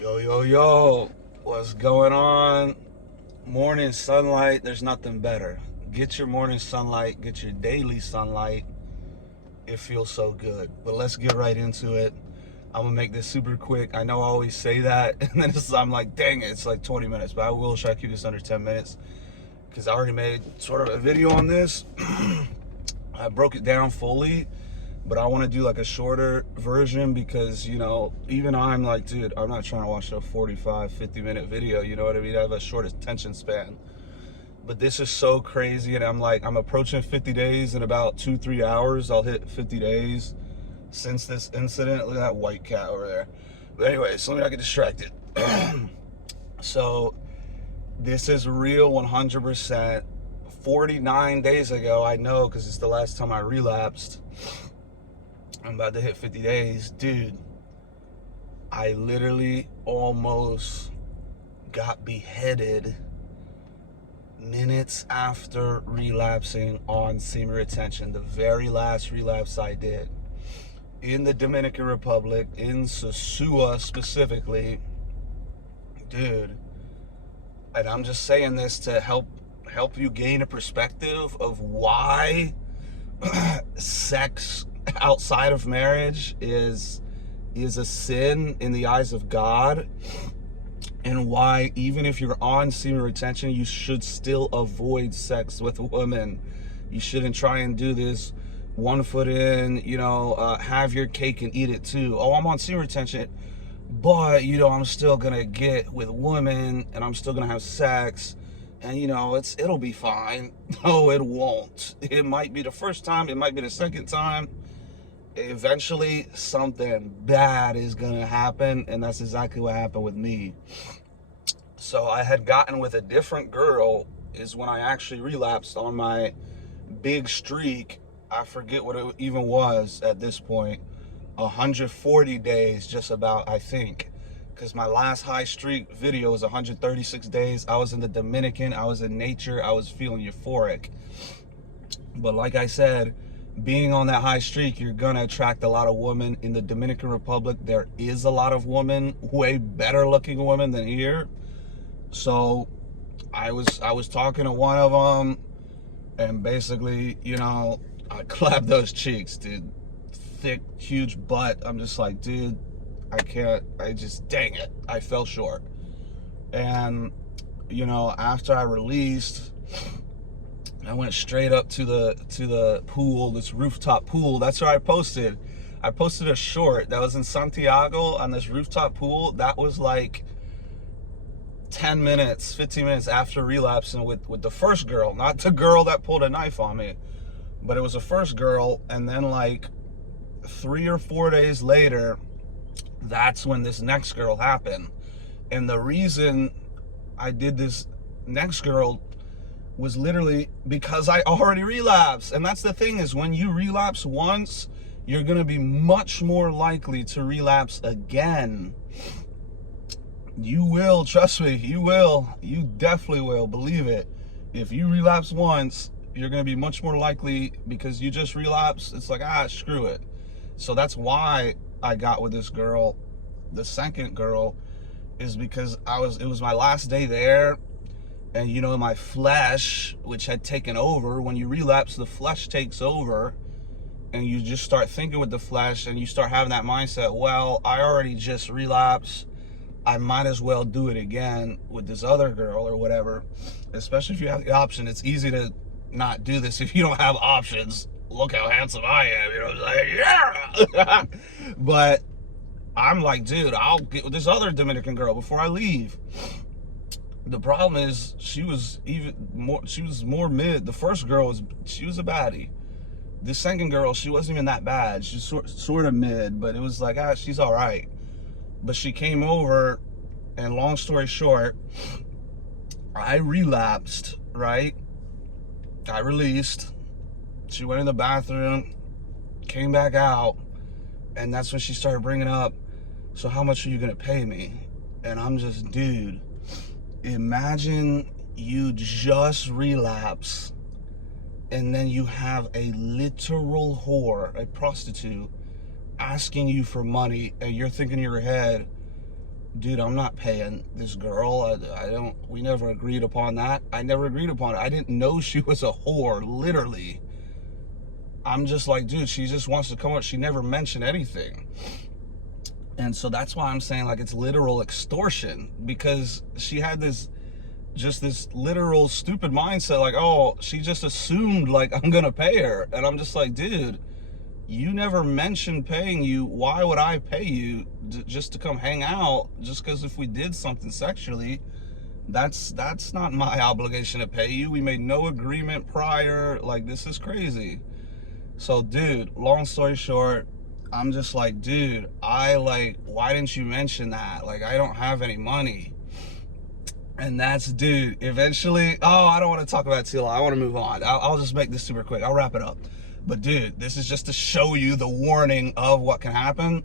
Yo, yo, yo, what's going on? Morning sunlight, there's nothing better. Get your morning sunlight, get your daily sunlight. It feels so good. But let's get right into it. I'm gonna make this super quick. I know I always say that, and then I'm like, dang it, it's like 20 minutes, but I will try to keep this under 10 minutes because I already made sort of a video on this. I broke it down fully, but I want to do like a shorter version because, even I'm like, dude, I'm not trying to watch a 45, 50-minute video, you know what I mean? I have a short attention span. But this is so crazy, and I'm approaching 50 days in about 2-3 hours. I'll hit 50 days since this incident. Look at that white cat over there. But anyway, so let me not get distracted. So this is real 100%. 49 days ago, I know because it's the last time I relapsed. I'm about to hit 50 days. Dude, I literally almost got beheaded minutes after relapsing on semen retention. The very last relapse I did in the Dominican Republic, in Sosua specifically. Dude, and I'm just saying this to help you gain a perspective of why sex outside of marriage is a sin in the eyes of God, and why even if you're on semen retention, you should still avoid sex with women. You shouldn't try and do this one foot in, have your cake and eat it too. Oh, I'm on semen retention, but I'm still gonna get with women and I'm still gonna have sex, and it'll be fine. No, it won't. It might be the first time, it might be the second time. Eventually something bad is gonna happen, and that's exactly what happened with me. So I had gotten with a different girl is when I actually relapsed on my big streak. I forget what it even was at this point. 140 days just about, I think, because my last high streak video was 136 days. I was in the Dominican, I was in nature, I was feeling euphoric. But like I said, being on that high streak, you're gonna attract a lot of women. In the Dominican Republic, there is a lot of women, way better looking women than here. So I was talking to one of them, and basically, I clapped those cheeks, dude. Thick, huge butt. I'm just like, dude, dang it, I fell short. And after I released, I went straight up to the pool, this rooftop pool. That's where I posted a short that was in Santiago on this rooftop pool. That was like 10 minutes, 15 minutes after relapsing with the first girl, not the girl that pulled a knife on me, but it was the first girl. And then like 3 or 4 days later, that's when this next girl happened. And the reason I did this next girl was literally because I already relapsed. And that's the thing, is when you relapse once, you're gonna be much more likely to relapse again. You will, trust me, you will. You definitely will, believe it. If you relapse once, you're gonna be much more likely, because you just relapse. It's like, screw it. So that's why I got with this girl. The second girl is because it was my last day there, and my flesh, which had taken over. When you relapse, the flesh takes over, and you just start thinking with the flesh, and you start having that mindset, well, I already just relapsed, I might as well do it again with this other girl or whatever. Especially if you have the option. It's easy to not do this if you don't have options. Look how handsome I am, like, yeah. But I'm like, dude, I'll get with this other Dominican girl before I leave. The problem is she was more mid. The first girl was a baddie. The second girl, she wasn't even that bad. She's sort of mid, but it was like, she's all right. But she came over, and long story short, I relapsed, right? I released. She went in the bathroom, came back out, and that's when she started bringing up, so how much are you gonna pay me? And I'm just, dude, imagine you just relapse, and then you have a literal whore, a prostitute, asking you for money, and you're thinking in your head, dude, I'm not paying this girl. We never agreed upon that. I never agreed upon it. I didn't know she was a whore, literally. I'm just like, dude, she just wants to come up. She never mentioned anything. And so that's why I'm saying, like, it's literal extortion, because she had this literal stupid mindset, like, oh, she just assumed, like, I'm gonna pay her. And I'm just like, dude, you never mentioned paying you. Why would I pay you just to come hang out? Just because if we did something sexually, that's not my obligation to pay you. We made no agreement prior. Like, this is crazy. So, dude, long story short, I'm just like, dude, why didn't you mention that? Like, I don't have any money. And that's, dude, eventually, I don't want to talk about it too long. I want to move on. I'll just make this super quick. I'll wrap it up. But, dude, this is just to show you the warning of what can happen.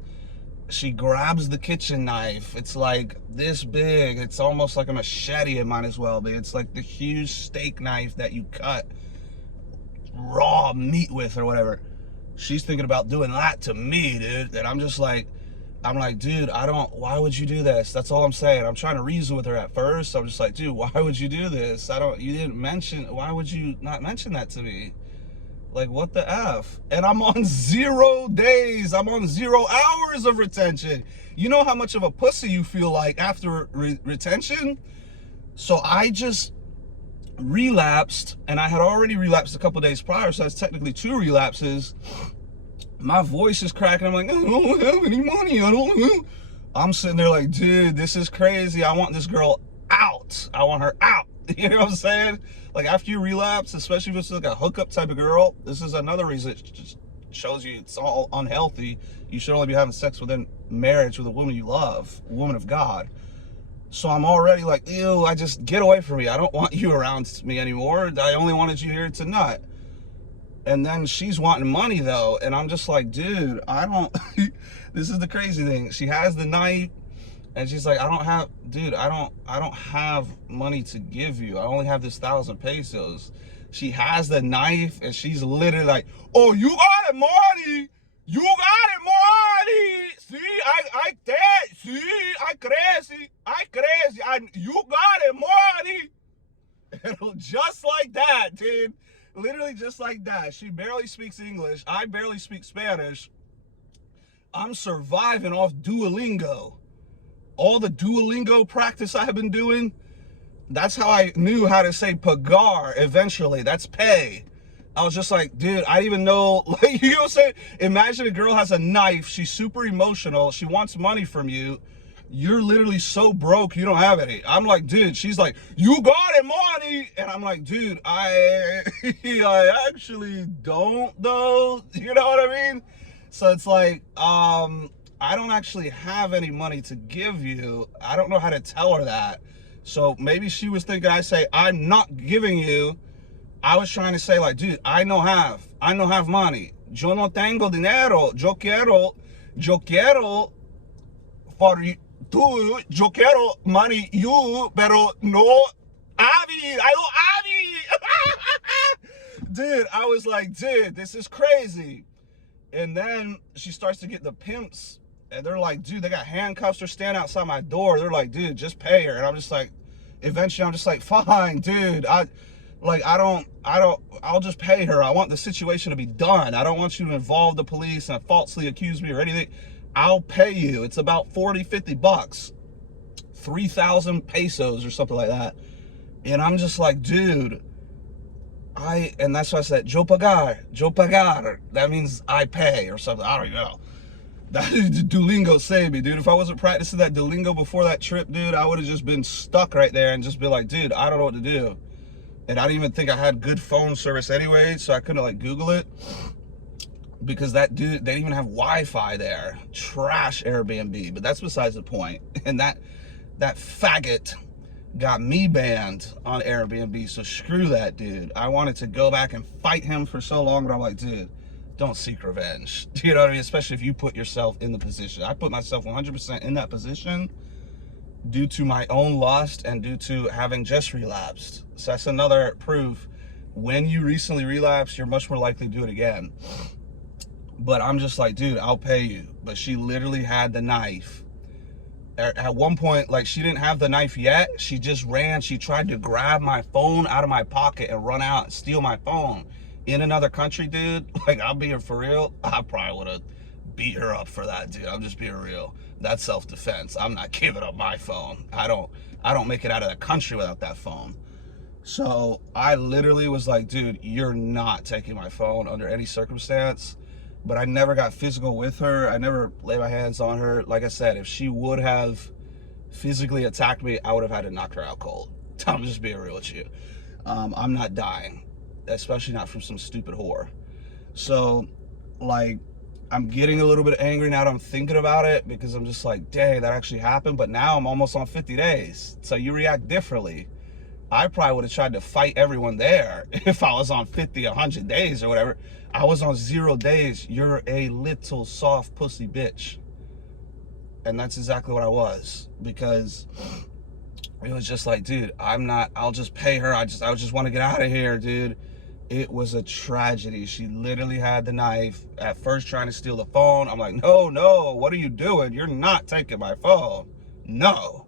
She grabs the kitchen knife. It's like this big. It's almost like a machete, it might as well be. It's like the huge steak knife that you cut raw meat with or whatever. She's thinking about doing that to me, dude. And I'm like, dude, why would you do this? That's all I'm saying. I'm trying to reason with her at first. I'm just like, dude, why would you do this? You didn't mention, why would you not mention that to me? Like, what the F? And I'm on 0 days. I'm on 0 hours of retention. You know how much of a pussy you feel like after retention? So I just relapsed, and I had already relapsed a couple days prior, so that's technically 2 relapses. My voice is cracking. I'm like, I don't have any money. I'm sitting there like, dude, this is crazy. I want this girl out. I want her out. You know what I'm saying? Like, after you relapse, especially if it's like a hookup type of girl, this is another reason it just shows you it's all unhealthy. You should only be having sex within marriage with a woman you love, a woman of God. So I'm already like, ew, I just get away from me. I don't want you around me anymore. I only wanted you here to nut. And then she's wanting money though. And I'm just like, dude, this is the crazy thing. She has the knife and she's like, I don't have money to give you. I only have this 1,000 pesos. She has the knife and she's literally like, oh, you got it, money. You got it, money. See, I did. See, I crazy. You got it, money. And just like that, dude. Literally just like that. She barely speaks English. I barely speak Spanish. I'm surviving off Duolingo. All the Duolingo practice I have been doing, that's how I knew how to say pagar eventually. That's pay. I was just like, dude, I didn't even know, like, you know what I'm saying? Imagine a girl has a knife. She's super emotional. She wants money from you. You're literally so broke, you don't have any. I'm like, dude, she's like, you got it, money. And I'm like, dude, I actually don't though. You know what I mean? So it's like, I don't actually have any money to give you. I don't know how to tell her that. So maybe she was thinking I say, I'm not giving you. I was trying to say like, dude, I no have money. Yo no tengo dinero. Yo quiero for you. Yo quiero money you, pero no Abby. I don't Abby. Dude, I was like, dude, this is crazy. And then she starts to get the pimps, and they're like, dude, they got handcuffs or stand outside my door. They're like, dude, just pay her. And I'm just like, eventually I'm just like, fine, dude. I'll just pay her. I want the situation to be done. I don't want you to involve the police and falsely accuse me or anything. I'll pay you. It's about 40, 50 bucks, 3,000 pesos or something like that. And I'm just like, dude, and that's why I said, yo pagar. That means I pay or something. I don't know. That Duolingo saved me, dude. If I wasn't practicing that Duolingo before that trip, dude, I would have just been stuck right there and just be like, dude, I don't know what to do. And I didn't even think I had good phone service anyway, so I couldn't like Google it. Because that dude, they didn't even have Wi-Fi there. Trash Airbnb, but that's besides the point. And that faggot got me banned on Airbnb, so screw that dude. I wanted to go back and fight him for so long, but I'm like, dude, don't seek revenge. You know what I mean? Especially if you put yourself in the position. I put myself 100% in that position due to my own lust and due to having just relapsed. So that's another proof. When you recently relapse, you're much more likely to do it again. But I'm just like, dude, I'll pay you. But she literally had the knife At one point, like, she didn't have the knife yet. She just ran. She tried to grab my phone out of my pocket and run out and steal my phone. In another country, dude, like, I'm being for real, I probably would have beat her up for that, dude. I'm just being real. That's self-defense. I'm not giving up my phone. I don't make it out of the country without that phone. So I literally was like, dude, you're not taking my phone under any circumstance. But I never got physical with her. I never laid my hands on her. Like I said, if she would have physically attacked me, I would have had to knock her out cold. I'm just being real with you. I'm not dying, especially not from some stupid whore. So, like, I'm getting a little bit angry now that I'm thinking about it, because I'm just like, dang, that actually happened. But now I'm almost on 50 days. So you react differently. I probably would have tried to fight everyone there if I was on 50, 100 days or whatever. I was on 0 days. You're a little soft pussy bitch. And that's exactly what I was, because it was just like, dude, I'll just pay her. I just want to get out of here, dude. It was a tragedy. She literally had the knife, at first trying to steal the phone. I'm like, no, what are you doing? You're not taking my phone. No.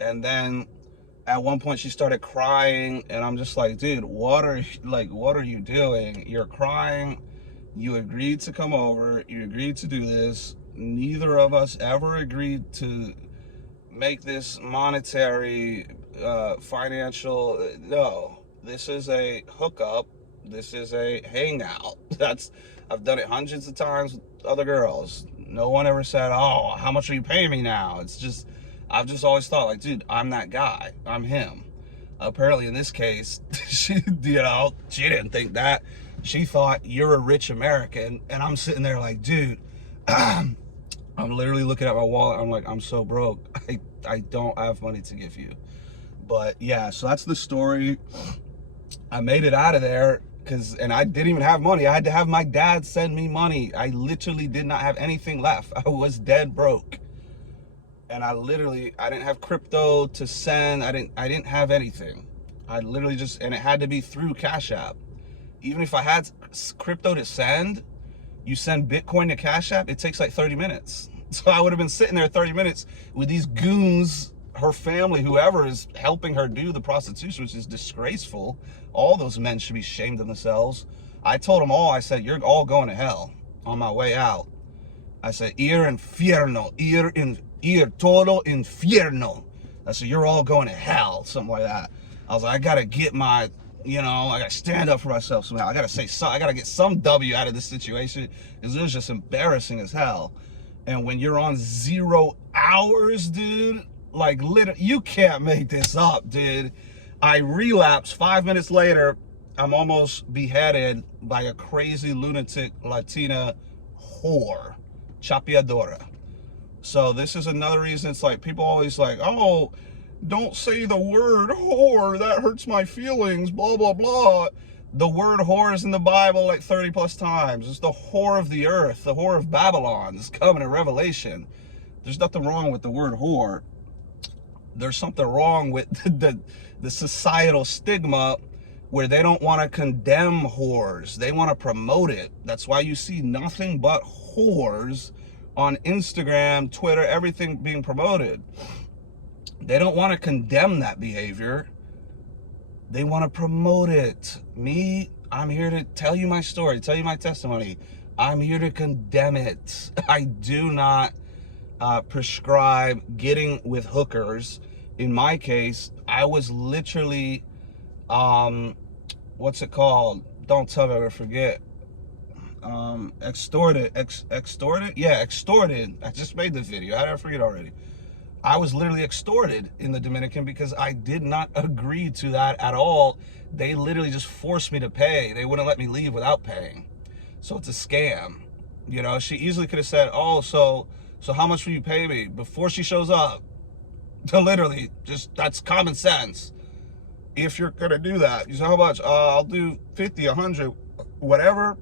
And then at one point she started crying, and I'm just like, dude, what are you doing? You're crying. You agreed to come over. You agreed to do this. Neither of us ever agreed to make this monetary, financial. No, this is a hookup. This is a hangout. I've done it hundreds of times with other girls. No one ever said, oh, how much are you paying me now? I've just always thought, like, dude, I'm that guy. I'm him. Apparently, in this case, she didn't think that. She thought, you're a rich American. And I'm sitting there like, dude, I'm literally looking at my wallet. I'm like, I'm so broke. I don't have money to give you. But yeah, so that's the story. I made it out of there, and I didn't even have money. I had to have my dad send me money. I literally did not have anything left. I was dead broke. And I didn't have crypto to send. I didn't have anything. I literally and it had to be through Cash App. Even if I had crypto to send, you send Bitcoin to Cash App, it takes like 30 minutes. So I would have been sitting there 30 minutes with these goons, her family, whoever is helping her do the prostitution, which is disgraceful. All those men should be ashamed of themselves. I told them all, I said, you're all going to hell on my way out. I said, ir infierno, ir todo infierno. I said, you're all going to hell, something like that. I was like, I gotta get I gotta stand up for myself somehow. I gotta get some W out of this situation, because it was just embarrassing as hell. And when you're on 0 hours, dude, like, literally, you can't make this up, dude. I relapse. 5 minutes later, I'm almost beheaded by a crazy lunatic Latina whore, chapeadora. So this is another reason. It's like, people always like, oh, don't say the word whore, that hurts my feelings, blah, blah, blah. The word whore is in the Bible like 30 plus times. It's the whore of the earth, the whore of Babylon. It's coming in Revelation. There's nothing wrong with the word whore. There's something wrong with the societal stigma, where they don't want to condemn whores. They want to promote it. That's why you see nothing but whores on Instagram, Twitter, everything being promoted. They don't want to condemn that behavior. They want to promote it. Me, I'm here to tell you my story, tell you my testimony. I'm here to condemn it. I do not prescribe getting with hookers. In my case, I was literally, what's it called? Don't tell me, I forget. Extorted. Extorted? Yeah, extorted. I just made the video. How did I forget already? I was literally extorted in the Dominican, because I did not agree to that at all. They literally just forced me to pay. They wouldn't let me leave without paying. So it's a scam. She easily could have said, oh, so how much will you pay me before she shows up? Literally, just, that's common sense. If you're gonna do that, you say, how much? I'll do 50, 100, whatever,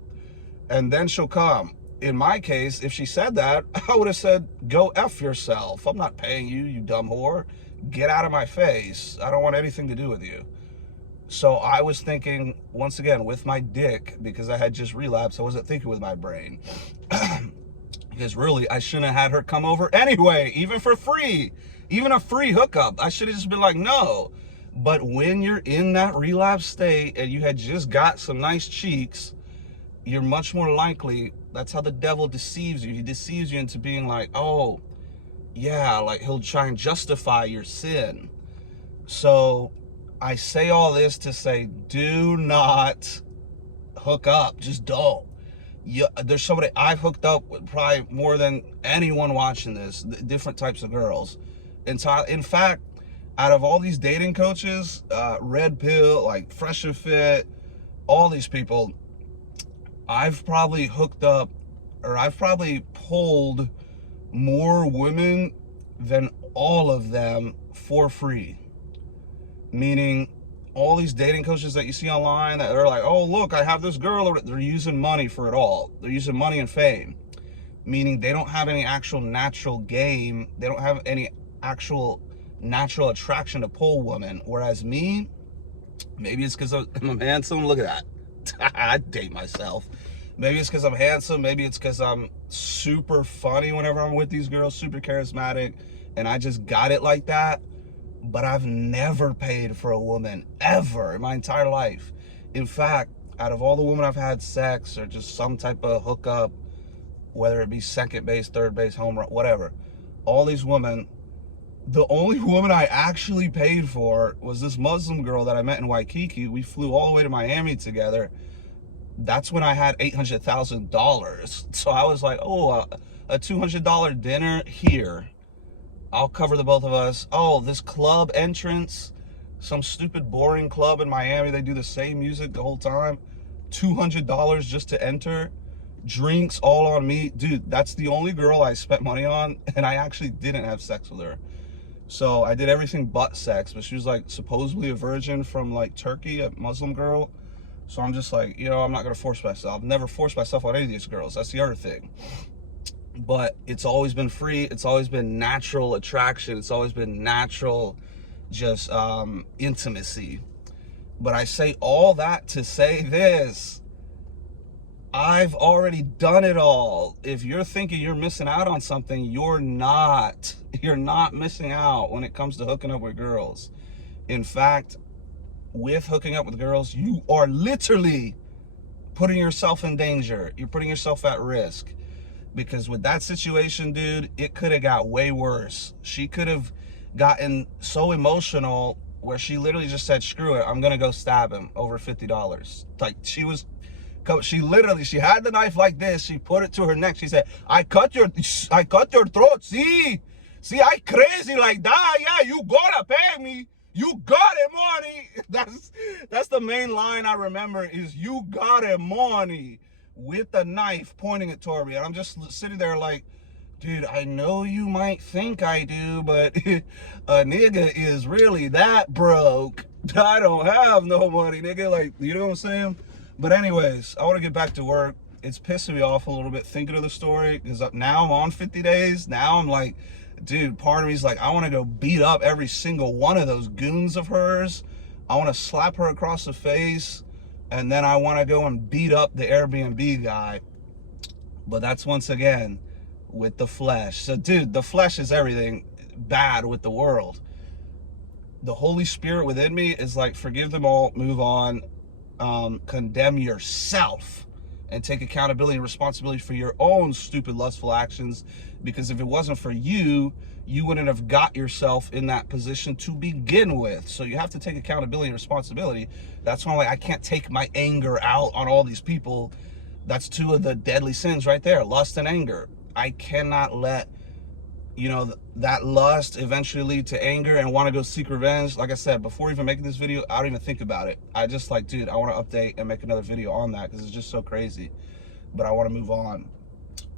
and then she'll come. In my case, if she said that, I would have said, go F yourself. I'm not paying you, you dumb whore. Get out of my face. I don't want anything to do with you. So I was thinking, once again, with my dick, because I had just relapsed, I wasn't thinking with my brain. Because really, I shouldn't have had her come over anyway, even for free. Even a free hookup. I should have just been like, no. But when you're in that relapse state and you had just got some nice cheeks, you're much more likely, that's how the devil deceives you. He deceives you into being like, oh, yeah, like he'll try and justify your sin. So I say all this to say, do not hook up. Just don't. There's somebody I've hooked up with probably more than anyone watching this, different types of girls. In fact, out of all these dating coaches, Red Pill, like Fresh and Fit, all these people, I've probably hooked up, or I've probably pulled more women than all of them for free. Meaning, all these dating coaches that you see online that are like, oh, look, I have this girl, they're using money for it all. They're using money and fame. Meaning they don't have any actual natural game. They don't have any actual natural attraction to pull women. Whereas me, maybe it's because I'm handsome. Look at that. I date myself. Maybe it's because I'm handsome. Maybe it's because I'm super funny whenever I'm with these girls, super charismatic, and I just got it like that. But I've never paid for a woman, ever, in my entire life. In fact, out of all the women I've had sex or just some type of hookup, whether it be second base, third base, home run, whatever, all these women, the only woman I actually paid for was this Muslim girl that I met in Waikiki. We flew all the way to Miami together. That's when I had $800,000. So I was like, oh, a $200 dinner here. I'll cover the both of us. Oh, this club entrance, some stupid boring club in Miami. They do the same music the whole time. $200 just to enter. Drinks all on me. Dude, that's the only girl I spent money on, and I actually didn't have sex with her. So I did everything but sex, but she was like supposedly a virgin from like Turkey, a Muslim girl. So I'm just like, I'm not gonna force myself. I've never forced myself on any of these girls. That's the other thing. But it's always been free. It's always been natural attraction. It's always been natural, just intimacy. But I say all that to say this. I've already done it all. If you're thinking you're missing out on something, you're not. You're not missing out when it comes to hooking up with girls. In fact, with hooking up with girls, you are literally putting yourself in danger. You're putting yourself at risk. Because with that situation, dude, it could have got way worse. She could have gotten so emotional where she literally just said, screw it, I'm gonna go stab him over $50. Like, she had the knife like this, she put it to her neck, she said, I cut your throat, see, I crazy like that, yeah, you gotta pay me, you got it money. That's the main line I remember is, you got it money, with the knife pointing it toward me. And I'm just sitting there like, dude, I know you might think I do, but a nigga is really that broke. I don't have no money, nigga. Like, you know what I'm saying? But anyways, I want to get back to work. It's pissing me off a little bit thinking of the story, because now I'm on 50 days. Now I'm like, dude, part of me's like, I want to go beat up every single one of those goons of hers. I want to slap her across the face. And then I want to go and beat up the Airbnb guy. But that's once again with the flesh. So, dude, the flesh is everything bad with the world. The Holy Spirit within me is like, forgive them all, move on, condemn yourself, and take accountability and responsibility for your own stupid, lustful actions. Because if it wasn't for you, you wouldn't have got yourself in that position to begin with. So you have to take accountability and responsibility. That's why I can't take my anger out on all these people. That's two of the deadly sins right there, lust and anger. I cannot let, that lust eventually lead to anger and want to go seek revenge. Like I said, before even making this video, I don't even think about it. I just like, dude, I want to update and make another video on that because it's just so crazy. But I want to move on.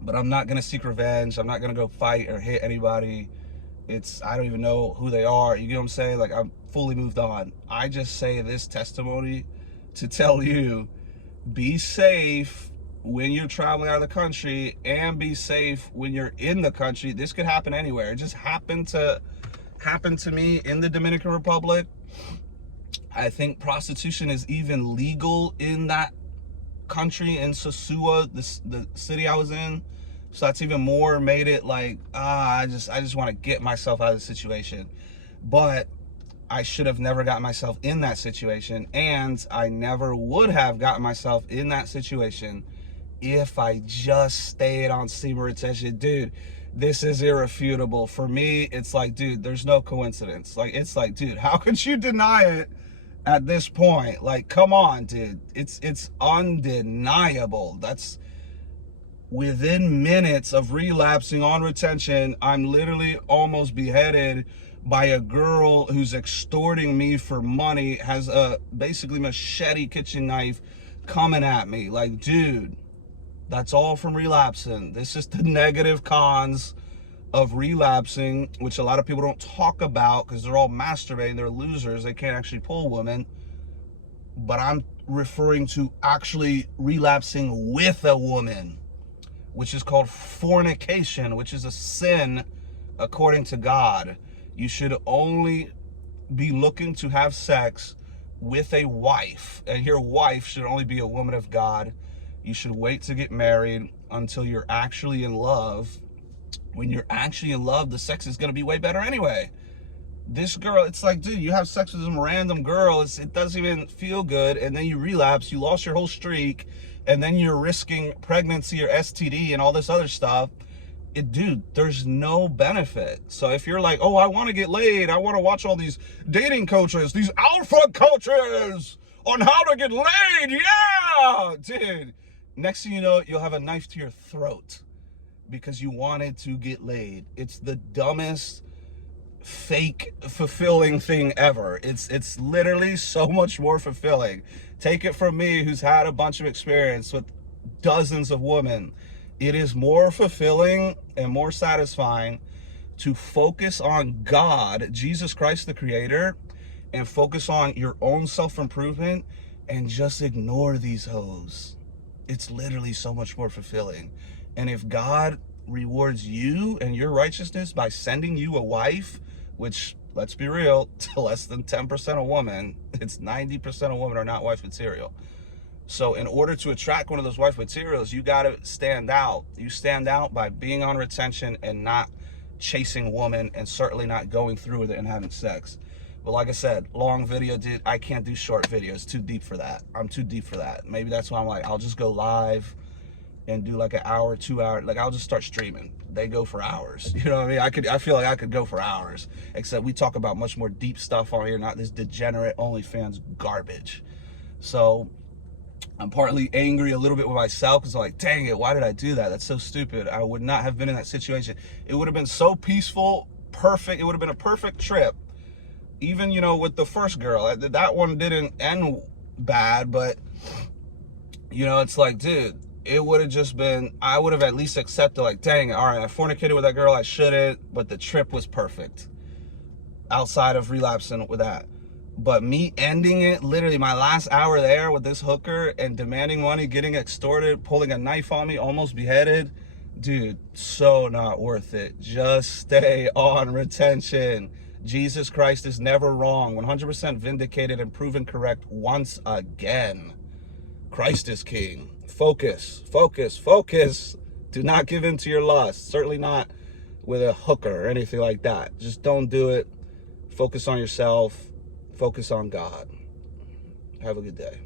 But I'm not going to seek revenge. I'm not going to go fight or hit anybody. I don't even know who they are. You get what I'm saying? Like, I'm fully moved on. I just say this testimony to tell you, be safe when you're traveling out of the country, and be safe when you're in the country. This could happen anywhere. It just happened to me in the Dominican Republic. I think prostitution is even legal in that country, in Sosua, the city I was in. So that's even more made it like, I just want to get myself out of the situation. But I should have never gotten myself in that situation, and I never would have gotten myself in that situation if I just stayed on semen retention. Dude, this is irrefutable. For me, it's like, dude, there's no coincidence. Like, it's like, dude, how could you deny it at this point? Like, come on, dude. It's undeniable. That's within minutes of relapsing on retention. I'm literally almost beheaded by a girl who's extorting me for money, has a basically machete kitchen knife coming at me. Like, dude, that's all from relapsing. This is the negative cons of relapsing, which a lot of people don't talk about because they're all masturbating. They're losers. They can't actually pull women. But I'm referring to actually relapsing with a woman, which is called fornication, which is a sin according to God. You should only be looking to have sex with a wife, and your wife should only be a woman of God. You should wait to get married until you're actually in love. When you're actually in love, the sex is going to be way better anyway. This girl, it's like, dude, you have sex with some random girl, it doesn't even feel good, and then you relapse, you lost your whole streak, and then you're risking pregnancy or STD and all this other stuff. Dude, there's no benefit. So if you're like, oh, I want to get laid, I want to watch all these dating coaches, these alpha coaches on how to get laid, yeah, dude, next thing you know, you'll have a knife to your throat because you wanted to get laid. It's the dumbest, fake, fulfilling thing ever. It's literally so much more fulfilling. Take it from me, who's had a bunch of experience with dozens of women. It is more fulfilling and more satisfying to focus on God, Jesus Christ, the Creator, and focus on your own self-improvement and just ignore these hoes. It's literally so much more fulfilling. And if God rewards you and your righteousness by sending you a wife, which, let's be real, to less than 10% of women, it's 90% of women are not wife material. So in order to attract one of those wife materials, you got to stand out. You stand out by being on retention and not chasing women, and certainly not going through with it and having sex. But like I said, long video, dude, I can't do short videos. Too deep for that. I'm too deep for that. Maybe that's why I'm like, I'll just go live and do like an hour, 2 hour, like I'll just start streaming. They go for hours. You know what I mean? I feel like I could go for hours, except we talk about much more deep stuff on here, not this degenerate OnlyFans garbage. So I'm partly angry a little bit with myself because I'm like, dang it, why did I do that? That's so stupid. I would not have been in that situation. It would have been so peaceful, perfect. It would have been a perfect trip. Even, you know, with the first girl, that one didn't end bad, but, you know, it's like, dude, it would have just been, I would have at least accepted, like, dang it, all right, I fornicated with that girl, I shouldn't, but the trip was perfect outside of relapsing with that. But me ending it, literally my last hour there with this hooker and demanding money, getting extorted, pulling a knife on me, almost beheaded, dude, so not worth it. Just stay on retention. Jesus Christ is never wrong. 100% vindicated and proven correct once again. Christ is king. Focus, focus, focus. Do not give in to your lust. Certainly not with a hooker or anything like that. Just don't do it. Focus on yourself. Focus on God. Have a good day.